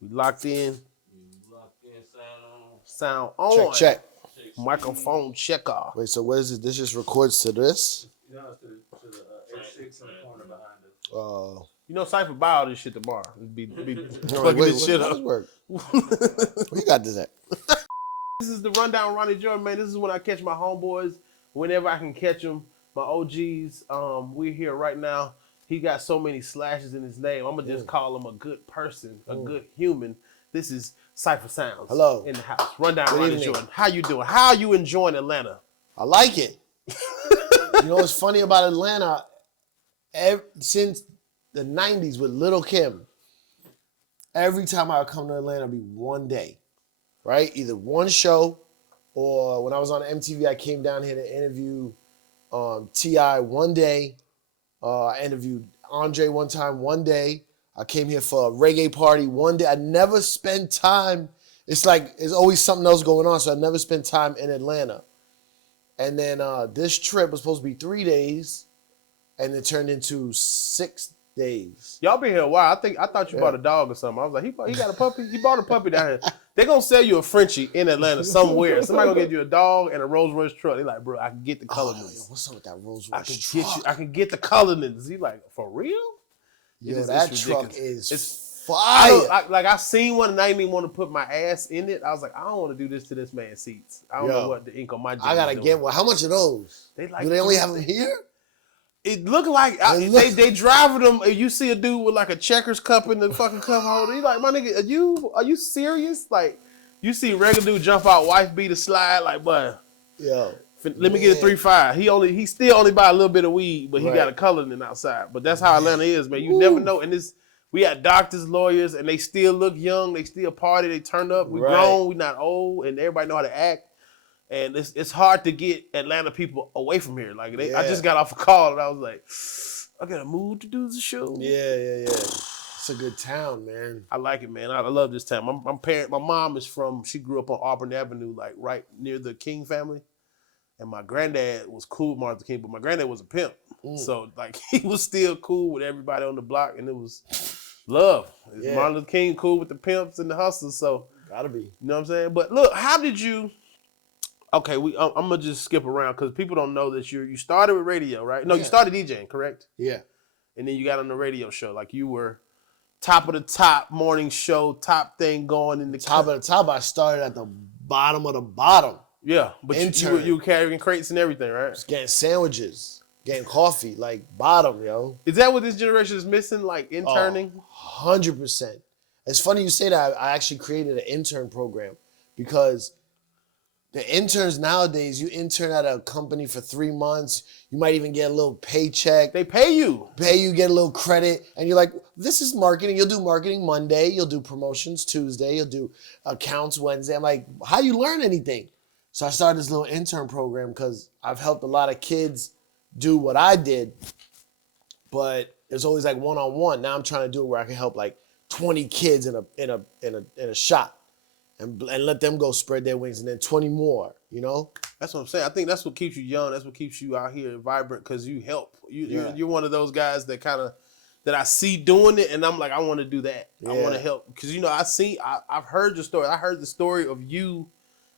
We locked in. Locked in, Sound on. Check. Microphone checker. Wait, so what is it? This just records to this? No, it's to the H6 in the corner behind us. Oh. You know, Cipha buy all this shit tomorrow. Be No, plugging wait, this shit how up. does work? Where you got this at? This is the rundown, Ronnie Jordan, man. This is when I catch my homeboys. Whenever I can catch them, my OGs. We're here right now. He got so many slashes in his name. I'm gonna just call him a good person, a good human. This is Cipha Sounds. Hello. In the house. Rundown, Good Ronnie evening. Jordan. How you doing? How you enjoying Atlanta? I like it. You know what's funny about Atlanta? Since the 90s with Little Kim, every time I would come to Atlanta, it'd be one day, right? Either one show, or when I was on MTV, I came down here to interview T.I. one day. I interviewed Andre one time, one day. I came here for a reggae party one day. I never spend time. It's like there's always something else going on, so I never spent time in Atlanta. And then this trip was supposed to be 3 days, and it turned into 6 days. Y'all been here a while. I thought you bought a dog or something. I was like, he got a puppy. He bought a puppy down here. They gonna sell you a Frenchie in Atlanta somewhere. Somebody gonna get you a dog and a Rolls Royce truck. They like, bro, I can get the Oh, colorness. yo, what's up with that Rolls I Royce can truck? get you. I can get the colorness. He like, for real? Yo, It's that ridiculous. truck is It's fire. I seen one and I didn't even want to put my ass in it. I was like, I don't want to do this to this man's seats. I don't know what the ink on my. I gotta get one. How much are those? They like Do they only have them here? It looked like they driving them. You see a dude with like a Checkers cup in the fucking cup holder. You like, my nigga, are you serious? Like, you see regular dude jump out, wife beat a slide, like, but Yo, let me get a 3.5. He still only buy a little bit of weed, but he Right. got a coloring outside. But that's how Atlanta is, man. You never know. And we had doctors, lawyers, and they still look young. They still party. They turn up. We Right. grown. We not old, and everybody know how to act. And it's hard to get Atlanta people away from here. Like I just got off a call and I was like, I got a mood to do the show. yeah. It's a good town, man. I like it, man. I love this town. My mom is she grew up on Auburn Avenue, like right near the King family. And my granddad was cool with Martin Luther King, but my granddad was a pimp. So like he was still cool with everybody on the block, and it was love. Yeah. Martin Luther King cool with the pimps and the hustlers. So Gotta be. you know what I'm saying? But look, how did you? Okay, I'm gonna just skip around because people don't know that you started with radio, right? No, you started DJing, correct? Yeah. And then you got on the radio show, like you were top of the top morning show, top thing going in the Top of the top, I started at the bottom of the bottom. Yeah, but Intern. you were carrying crates and everything, right? Just getting sandwiches, getting coffee, like bottom, yo. Is that what this generation is missing, like interning? 100%. It's funny you say that. I actually created an intern program because the interns nowadays, you intern at a company for 3 months, you might even get a little paycheck. They pay you. Get a little credit, and you're like, this is marketing. You'll do marketing Monday, you'll do promotions Tuesday, you'll do accounts Wednesday. I'm like, how you learn anything? So I started this little intern program because I've helped a lot of kids do what I did, but it's always like one-on-one. Now I'm trying to do it where I can help like 20 kids in a shot. And let them go spread their wings, and then 20 more, you know? That's what I'm saying. I think that's what keeps you young. That's what keeps you out here vibrant because you help. You're one of those guys that that I see doing it, and I'm like, I want to do that. I want to help because I've heard your story. I heard the story of you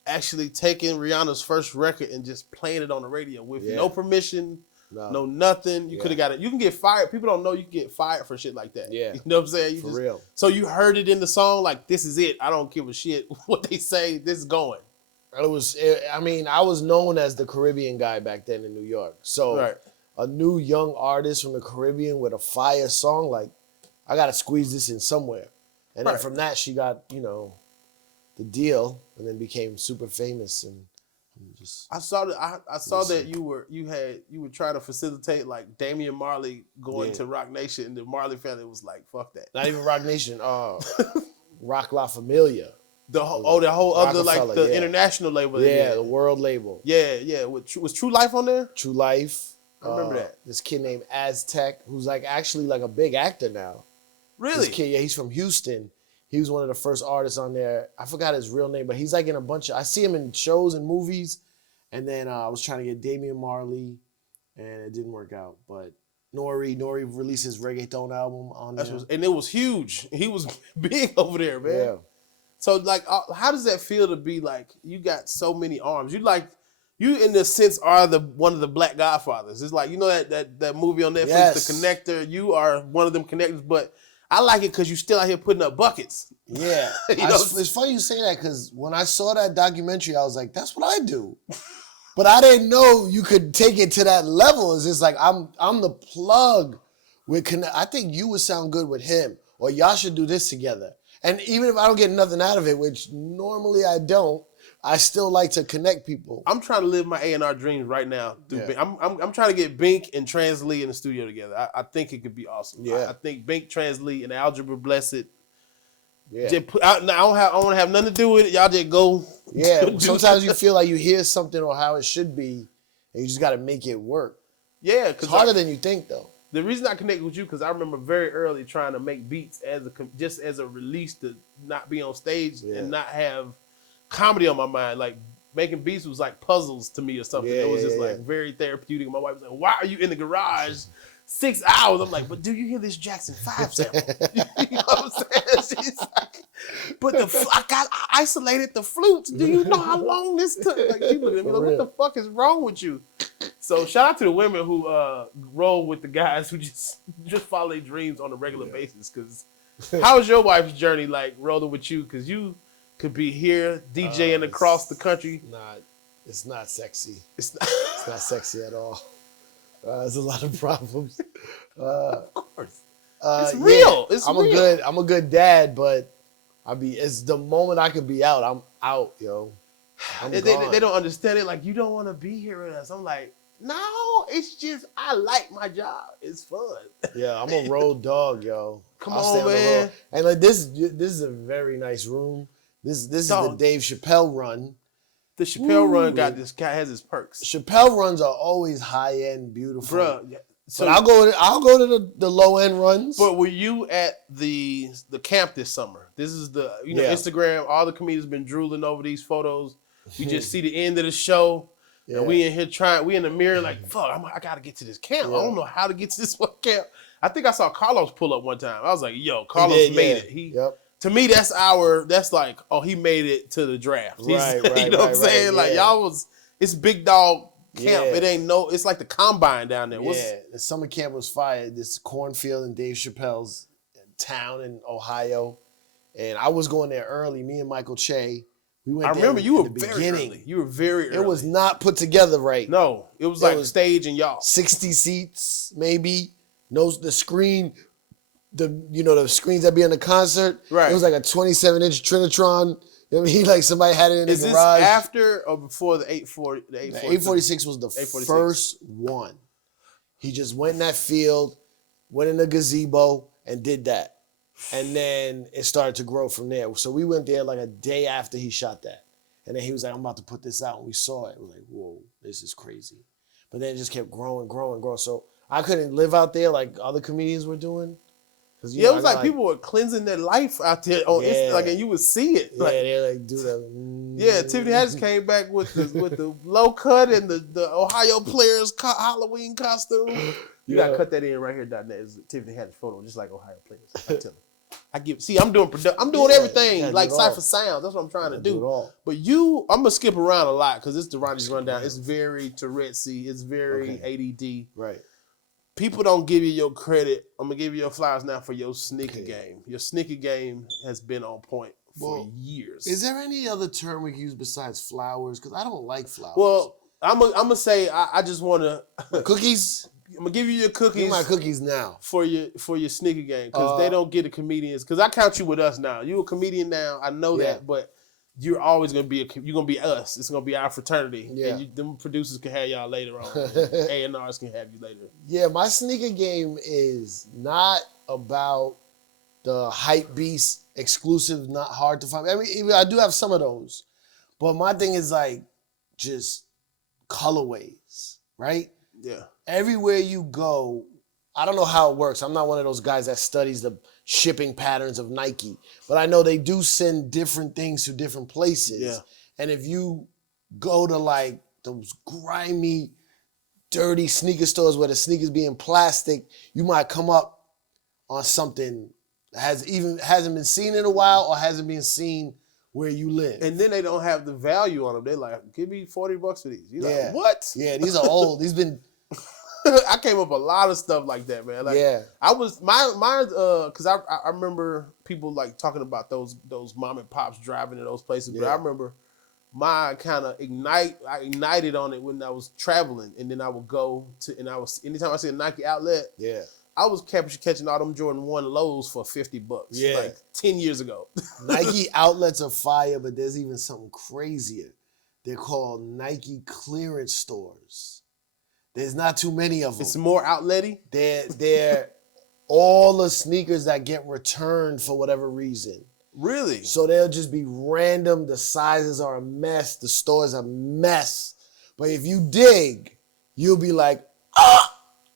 actually taking Rihanna's first record and just playing it on the radio with no permission. No nothing. You could have got it. You can get fired. People don't know you can get fired for shit like that. Yeah. You know what I'm saying? For real. So you heard it in the song, like, this is it. I don't give a shit what they say. This is going. I was known as the Caribbean guy back then in New York. So a new young artist from the Caribbean with a fire song, like, I got to squeeze this in somewhere. And then from that, she got, the deal and then became super famous and just. I saw that you were trying to facilitate like Damian Marley going to Rock Nation, and the Marley family was like, "Fuck that." Not even Rock Nation. Rock La Familia. The whole other like the international label. Yeah, the world label. Yeah. Was True Life on there? True Life. I remember that. This kid named Aztec, who's like actually like a big actor now. Really? This kid, he's from Houston. He was one of the first artists on there. I forgot his real name, but he's like in a bunch of. I see him in shows and movies. And then I was trying to get Damian Marley, and it didn't work out. But Nori released his reggaeton album on there. And it was huge. He was big over there, man. Yeah. So like, how does that feel to be like you got so many arms? You in a sense are one of the Black Godfathers. It's like, you know that movie on Netflix, Yes. The Connector. You are one of them connectors, but I like it because you still out here putting up buckets. Yeah. It's funny you say that because when I saw that documentary, I was like, that's what I do. But I didn't know you could take it to that level. It's just like I'm the plug with I think you would sound good with him, or y'all should do this together. And even if I don't get nothing out of it, which normally I don't, I still like to connect people. I'm trying to live my A&R dreams right now. I'm trying to get Bink and Trans Lee in the studio together. I think it could be awesome. Yeah. I think Bink, Trans Lee, and Algebra Blessed. Yeah. I don't want to have nothing to do with it. Y'all just go. Yeah. Sometimes you feel like you hear something or how it should be, and you just got to make it work. Yeah, It's harder than you think, though. The reason I connected with you because I remember very early trying to make beats just as a release to not be on stage and not have comedy on my mind. Like making beats was like puzzles to me or something. It was just like very therapeutic. My wife was like, "Why are you in the garage 6 hours?" I'm like, "But do you hear this Jackson 5 sample?" You know what I'm saying? She's like, "But I isolated the flutes. Do you know how long this took?" Like she looked at me like, "What the fuck is wrong with you?" So shout out to the women who roll with the guys who just follow their dreams on a regular basis. Because how was your wife's journey like rolling with you? Because you could be here DJing across the country. It's not sexy. It's not sexy at all. There's a lot of problems. Of course, it's real. Yeah, it's real. I'm a good dad, but it's the moment I could be out. I'm out, yo. They don't understand it. Like, you don't want to be here with us. I'm like, no, it's just I like my job. It's fun. Yeah, I'm a road dog, yo. Come on, man. And like this is a very nice room. This is the Dave Chappelle run. The Chappelle run has its perks. Chappelle runs are always high end, beautiful. Bruh. So but I'll go to the low end runs. But were you at the camp this summer? This is Instagram. All the comedians been drooling over these photos. You just see the end of the show. Yeah. And we in here we in the mirror like, fuck, I gotta get to this camp. Yeah. I don't know how to get to this one camp. I think I saw Carlos pull up one time. I was like, yo, Carlos made it. To me, that's like, oh, he made it to the draft. Right, you know what I'm saying? Like, it's big dog camp. It ain't it's like the combine down there. The summer camp was fire. This cornfield in Dave Chappelle's town in Ohio. And I was going there early, me and Michael Che. We went there. I remember you were very early. You were very early. It was not put together right. No, it was like stage and y'all. 60 seats, maybe. No, the screen, the screens that be in the concert. Right. It was like a 27-inch Trinitron. You know what I mean? Like somebody had it in the garage. Is this after or before the 840? The 846 was the first one. He just went in that field, went in the gazebo, and did that. And then it started to grow from there. So we went there like a day after he shot that. And then he was like, I'm about to put this out. And we saw it. We were like, whoa, this is crazy. But then it just kept growing. So I couldn't live out there like other comedians were doing. It was like people were cleansing their life out there on Instagram, and you would see it. They like do that. Yeah, Tiffany Haddish came back with the low cut and the Ohio Players Halloween costume. You gotta cut that in right here. .net is Tiffany Haddish photo, just like Ohio Players. I tell them. I'm doing everything like Cipha Sounds. That's what I'm trying to do. But I'm gonna skip around a lot because it's the Ronnie's Rundown. It's very Tourette'sy. It's very ADD. Right. People don't give you your credit. I'm gonna give you your flowers now for your sneaker game. Your sneaker game has been on point for years. Is there any other term we can use besides flowers? Because I don't like flowers. Well, I'm gonna say I just wanna cookies. I'm gonna give you your cookies. Give me my cookies now for your sneaker game because they don't get the comedians. Because I count you with us now. You a comedian now. I know that, but you're always gonna be you're gonna be us. It's gonna be our fraternity. Yeah, and them producers can have y'all later on. A&Rs can have you later. Yeah, my sneaker game is not about the hype beast exclusive, not hard to find. I mean, I do have some of those, but my thing is like just colorways, right? Yeah. Everywhere you go, I don't know how it works. I'm not one of those guys that studies the shipping patterns of Nike, but I know they do send different things to different places. Yeah. And if you go to like those grimy dirty sneaker stores where the sneakers being plastic, you might come up on something that hasn't been seen in a while or hasn't been seen where you live. And then they don't have the value on them. They're like, give me $40 for these. You're like, what? Yeah, these are old. These been. I came up with a lot of stuff like that, man. Like, I was mine because I remember people like talking about those mom and pops driving to those places, but I remember mine kind of I ignited on it when I was traveling, and then I would go to anytime I see a Nike outlet, I was catching all them Jordan 1 lows for $50, like 10 years ago. Nike outlets are fire, but there's even something crazier. They're called Nike clearance stores. There's not too many of them. It's more outlet-y? They're all the sneakers that get returned for whatever reason. Really? So they'll just be random. The sizes are a mess. The store's a mess. But if you dig, you'll be like,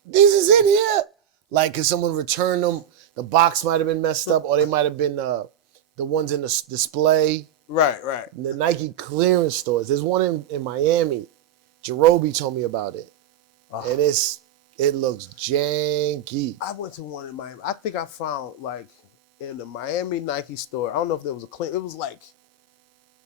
this is in here. Like, cause someone returned them, the box might have been messed up, or they might have been the ones in the display. Right. The Nike clearance stores. There's one in Miami. Jerobi told me about it. And it looks janky. I went to one in Miami. I think I found like in the Miami Nike store. I don't know if there was it was like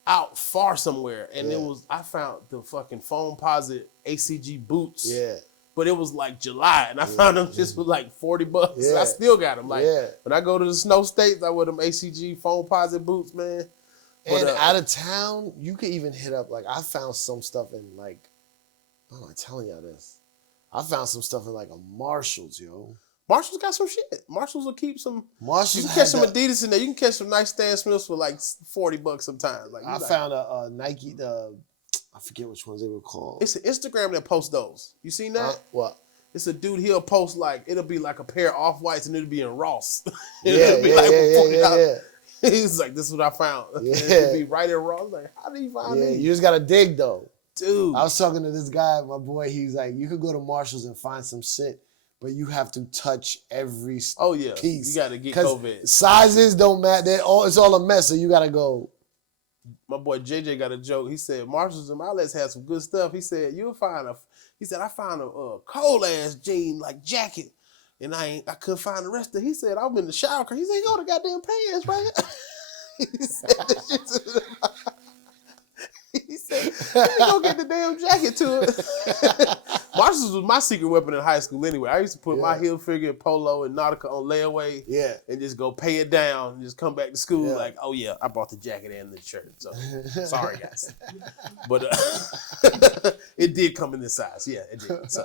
out far somewhere. And I found the fucking foam posit ACG boots. Yeah. But it was like July, and I found them just for like $40. Yeah. I still got them. Like when I go to the snow states, I wear them ACG foam posit boots, man. And out of town, you could even hit up, like, I found some stuff in, like, I'm not telling y'all this. I found some stuff in, like, a Marshalls, yo. Marshalls got some shit. Marshalls will keep some. Marshalls you can catch some Adidas in there. You can catch some nice Stan Smiths for, like, $40 sometimes. Like, I found a Nike, I forget which ones they were called. It's an Instagram that posts those. You seen that? What? It's a dude, he'll post, like, it'll be, like, a pair of Off-Whites, and it'll be in Ross. It'll be like $40. He's like, this is what I found. Yeah. It'd be right in Raw. I was like, how do you find these? You just gotta dig though. Dude. I was talking to this guy, my boy, he's like, you could go to Marshalls and find some shit, but you have to touch every piece. You gotta get COVID. Sizes don't matter. It's all a mess, so you gotta go. My boy JJ got a joke. He said, Marshalls and outlets have some good stuff. He said, I found a cold ass jean like jacket. And I couldn't find the rest of it. He said, I'm in the shower. He said, go to goddamn pants, right? He said, he said, let me go get the damn jacket to it. Marshalls was my secret weapon in high school anyway. I used to put my heel figure, polo, and Nautica on layaway. Yeah. And just go pay it down and just come back to school like, oh yeah, I bought the jacket and the shirt. So sorry guys. But it did come in this size. Yeah, it did. So,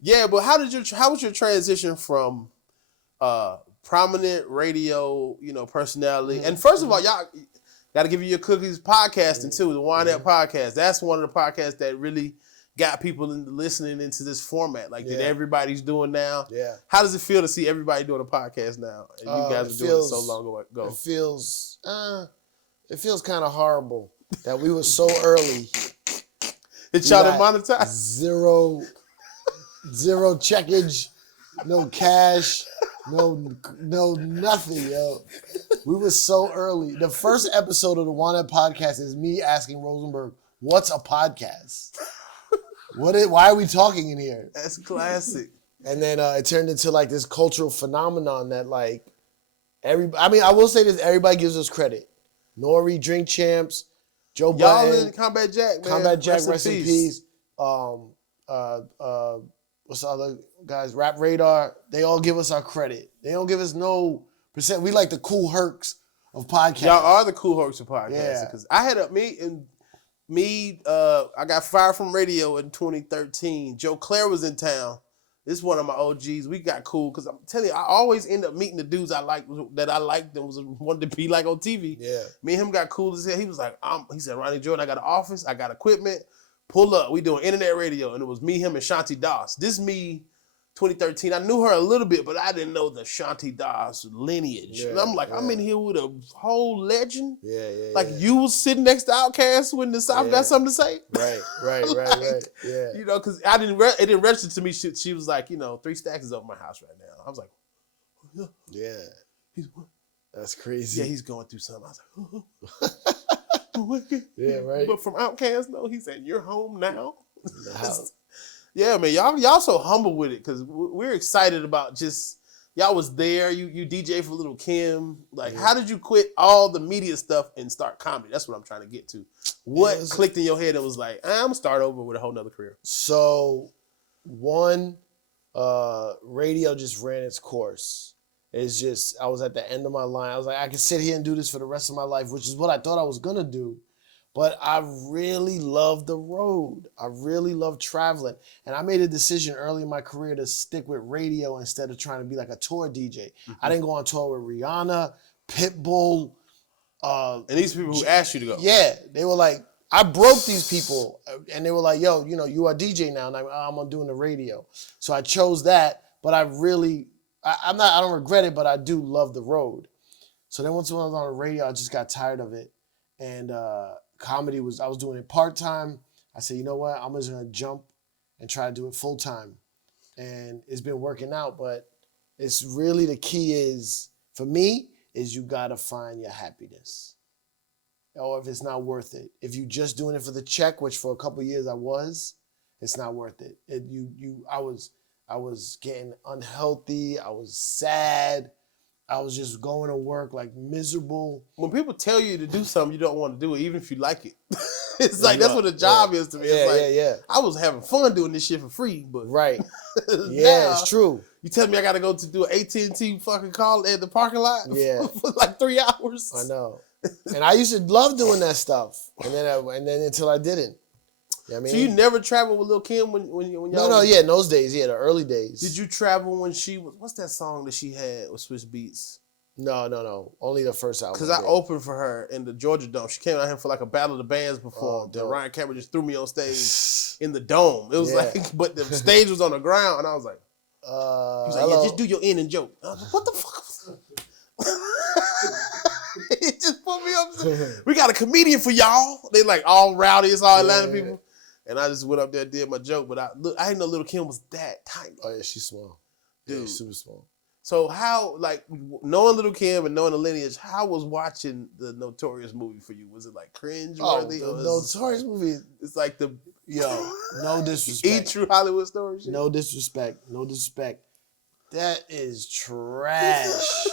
yeah, but how was your transition from prominent radio, personality? And first of all, y'all got to give you your cookies podcasting too, the Wind Up podcast. That's one of the podcasts that really got people listening into this format like that everybody's doing now. Yeah. How does it feel to see everybody doing a podcast now? And you guys were doing it so long ago. It feels kind of horrible that we were so early. It y'all to monetize? Zero checkage, no cash, no nothing, yo. We were so early. The first episode of the Wind Up podcast is me asking Rosenberg, what's a podcast? Why are we talking in here? That's classic. And then it turned into like this cultural phenomenon that like I will say this, everybody gives us credit. Nori, Drink Champs, Joe Y'all Button. in Combat Jack, man. Combat Jack, rest in peace. What's the other guys? Rap Radar. They all give us our credit. They don't give us no percent. We like the cool hercs of podcasts. Y'all are the cool hercs of podcasts. Because I had I got fired from radio in 2013. Joe Claire was in town. This is one of my OGs. We got cool because I'm telling you, I always end up meeting the dudes I liked and wanted to be like on TV. Yeah. Me and him got cool as hell. He was like, he said, Ronnie Jordan, I got an office, I got equipment. Pull up. We doing internet radio. And it was me, him, and Shanti Das. This me, 2013. I knew her a little bit, but I didn't know the Shanti Das lineage. Yeah, and I'm like, I'm in here with a whole legend. Like you was sitting next to Outkast when the South got something to say. Right. Yeah. Because it didn't register to me. She was like, 3 stacks is over my house right now. I was like, yeah. That's crazy. Yeah, he's going through something. I was like, yeah, right. But from Outkast, no, he said, you're home now. Yeah, man, y'all so humble with it because we're excited about just y'all was there. You DJ for Little Kim. Like, how did you quit all the media stuff and start comedy? That's what I'm trying to get to. What clicked in your head and was like, I'm gonna start over with a whole nother career? So, one, radio just ran its course. It's just I was at the end of my line. I was like, I can sit here and do this for the rest of my life, which is what I thought I was gonna do. But I really love the road. I really love traveling. And I made a decision early in my career to stick with radio instead of trying to be like a tour DJ. I didn't go on tour with Rihanna, Pitbull. And these people who asked you to go. Yeah, they were like, I broke these people. And they were like, yo, you are DJ now. And I'm doing the radio. So I chose that. But I don't regret it, but I do love the road. So then once I was on the radio, I just got tired of it. And comedy I was doing it part-time. I said, you know what? I'm just going to jump and try to do it full-time. And it's been working out, but it's really the key is, for me, is you got to find your happiness. Or if it's not worth it. If you just doing it for the check, which for a couple of years I was, it's not worth it. I was getting unhealthy. I was sad. I was just going to work like miserable. When people tell you to do something, you don't want to do it, even if you like it. It's like, that's what a job is to me. It's like, I was having fun doing this shit for free, but right. Yeah, it's true. You tell me I got to go to do an AT&T fucking call at the parking lot for like 3 hours. I know. And I used to love doing that stuff, and then until I didn't. You know what I mean? So you never traveled with Lil Kim when y'all? No, in those days, the early days. Did you travel when she was? What's that song that she had with Swiss Beats? No, only the first album. Because I opened for her in the Georgia Dome. She came out here for like a Battle of the Bands before. Then Ryan Cameron just threw me on stage in the Dome. It was like, but the stage was on the ground, and I was like, he was like, yeah, just do your end and joke. I was like, what the fuck? He just put me up. We got a comedian for y'all. They like all rowdy. It's all Atlanta people. And I just went up there and did my joke. But I didn't know Little Kim was that tiny. Oh, yeah, she's small. Dude. Yeah, super small. So how, like, knowing Little Kim and knowing the lineage, how was watching the Notorious movie for you? Was it like cringe worthy? The Notorious movie. It's like the... Yo, no disrespect. True Hollywood story shit? No disrespect. That is trash.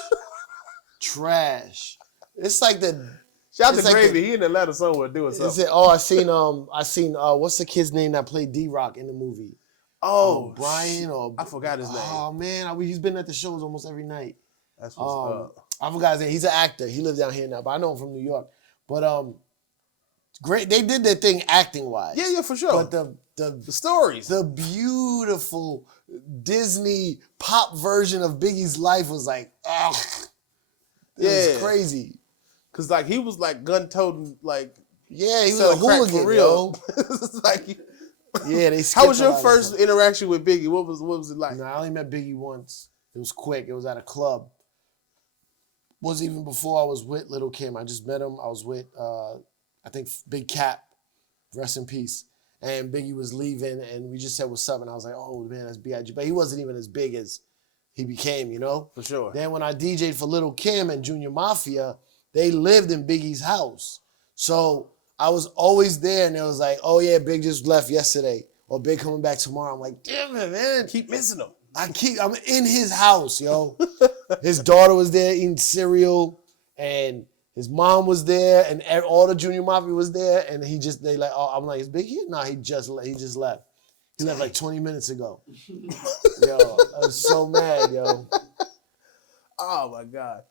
Trash. It's like the... Shout out to Gravy. He in Atlanta somewhere doing something. I seen what's the kid's name that played D-Rock in the movie? Oh, Brian I forgot his name. Oh man, he's been at the shows almost every night. That's what's up. I forgot his name. He's an actor. He lives down here now, but I know him from New York. But great. They did their thing acting wise. Yeah, for sure. But the stories, the beautiful Disney pop version of Biggie's life was like, ugh. It was crazy. Cause like he was like gun-toting, like he was a hooligan, yo. It's like, they. How was your first interaction with Biggie? What was it like? I only met Biggie once. It was quick. It was at a club. Was even before I was with Little Kim. I just met him. I was with I think Big Cap, rest in peace. And Biggie was leaving, and we just said what's up, and I was like, oh man, that's B.I.G. But he wasn't even as big as he became, you know? For sure. Then when I DJ'd for Little Kim and Junior Mafia, they lived in Biggie's house. So I was always there, and it was like, oh yeah, Big just left yesterday, or Big coming back tomorrow. I'm like, damn it, man. Keep missing him. I'm in his house, yo. His daughter was there eating cereal, and his mom was there, and all the Junior Mafia was there, and they like, oh, I'm like, is Big here? No, he just left. He left like 20 minutes ago. Yo, I was so mad, yo. Oh my God.